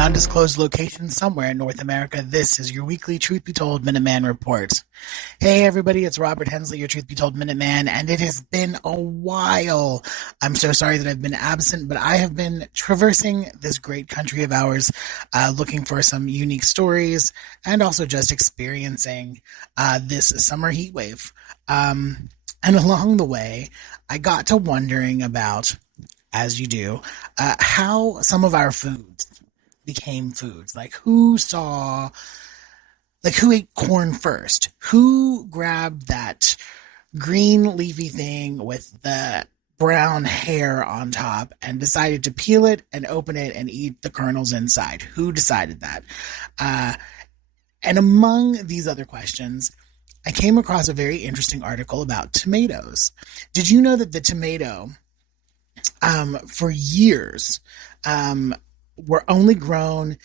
an undisclosed location somewhere in North America, this is your weekly Truth Be Told Minuteman report. Hey everybody, it's Robert Hensley, your Truth Be Told Minuteman, and it has been a while. I'm so sorry that I've been absent, but I have been traversing this great country of ours, looking for some unique stories and also just experiencing this summer heat wave. And along the way, I got to wondering about, as you do, how some of our foods became foods. Like who ate corn first? Who grabbed that green leafy thing with the brown hair on top and decided to peel it and open it and eat the kernels inside? Who decided that? And among these other questions, I came across a very interesting article about tomatoes. Did you know that the tomato, for years, were only grown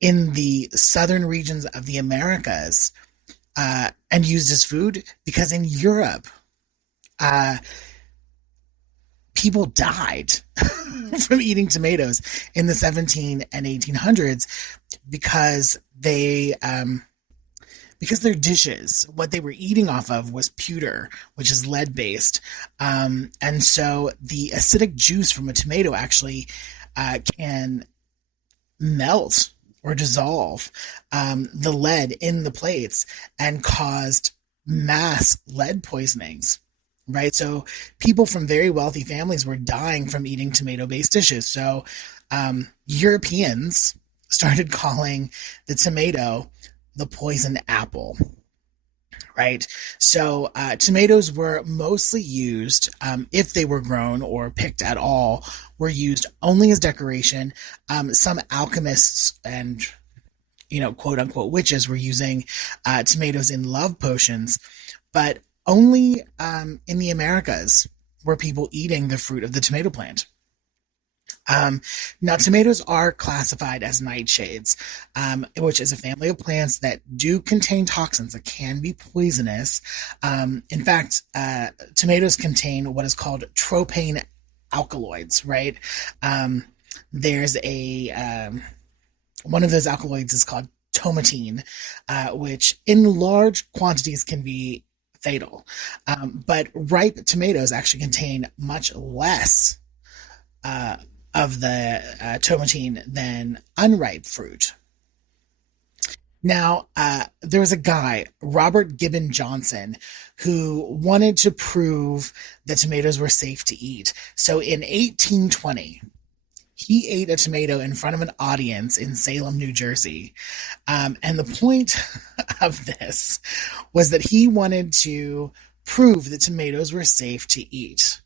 in the southern regions of the Americas and used as food? Because in Europe, people died from eating tomatoes in the 17 and 1800s because because their dishes, what they were eating off of was pewter, which is lead-based. And so the acidic juice from a tomato actually can melt or dissolve the lead in the plates and caused mass lead poisonings, right? So people from very wealthy families were dying from eating tomato-based dishes. So Europeans started calling the tomato the poison apple, right? So tomatoes were mostly used, if they were grown or picked at all, were used only as decoration. Some alchemists and, quote unquote witches were using tomatoes in love potions, but only in the Americas were people eating the fruit of the tomato plant. Now, tomatoes are classified as nightshades, which is a family of plants that do contain toxins that can be poisonous. In fact, tomatoes contain what is called tropane alkaloids, right? There's one of those alkaloids is called tomatine, which in large quantities can be fatal. But ripe tomatoes actually contain much less of the tomatine than unripe fruit. Now, there was a guy, Robert Gibbon Johnson, who wanted to prove that tomatoes were safe to eat. So in 1820, he ate a tomato in front of an audience in Salem, New Jersey. And the point of this was that he wanted to prove that tomatoes were safe to eat.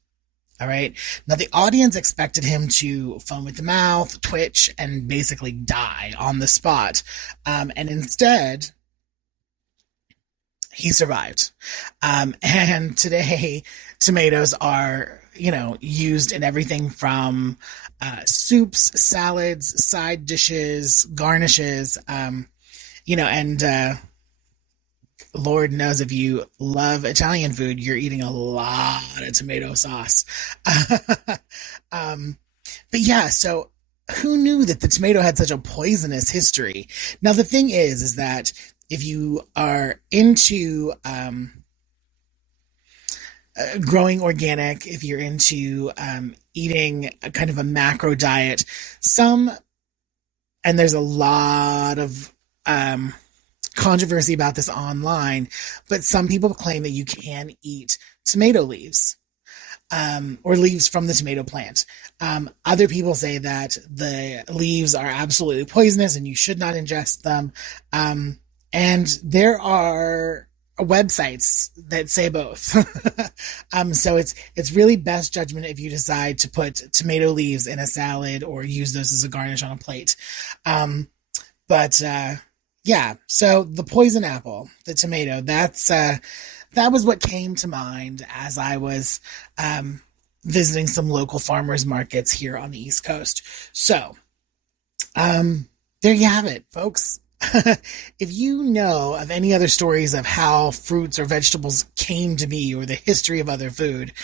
All right. Now, the audience expected him to foam at the mouth, twitch, and basically die on the spot. And instead, he survived. And today, tomatoes are, used in everything from soups, salads, side dishes, garnishes, and Lord knows if you love Italian food, you're eating a lot of tomato sauce. But yeah, so who knew that the tomato had such a poisonous history? Now, the thing is that if you are into growing organic, if you're into eating a kind of a macro diet, and there's a lot of controversy about this online, but some people claim that you can eat tomato leaves or leaves from the tomato plant. Other people say that the leaves are absolutely poisonous and you should not ingest them. And there are websites that say both. So it's really best judgment if you decide to put tomato leaves in a salad or use those as a garnish on a plate. Yeah, so the poison apple, the tomato, that was what came to mind as I was visiting some local farmers markets here on the East Coast. So, there you have it, folks. If you know of any other stories of how fruits or vegetables came to be or the history of other food,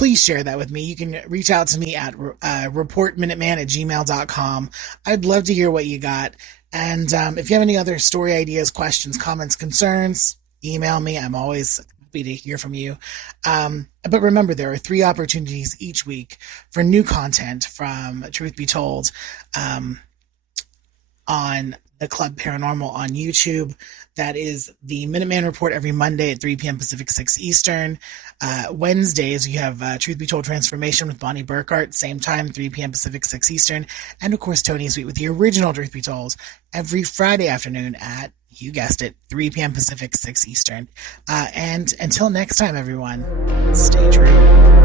please share that with me. You can reach out to me at reportminuteman@gmail.com. I'd love to hear what you got. And if you have any other story ideas, questions, comments, concerns, email me. I'm always happy to hear from you. But remember, there are 3 opportunities each week for new content from Truth Be Told on the Club Paranormal on YouTube. That is the Minuteman Report every Monday at 3 p.m. Pacific, 6 Eastern. Wednesdays, you have Truth Be Told Transformation with Bonnie Burkhart, same time, 3 p.m. Pacific, 6 Eastern. And of course, Tony Sweet with the original Truth Be Told every Friday afternoon at, you guessed it, 3 p.m. Pacific, 6 Eastern. And until next time, everyone, stay true.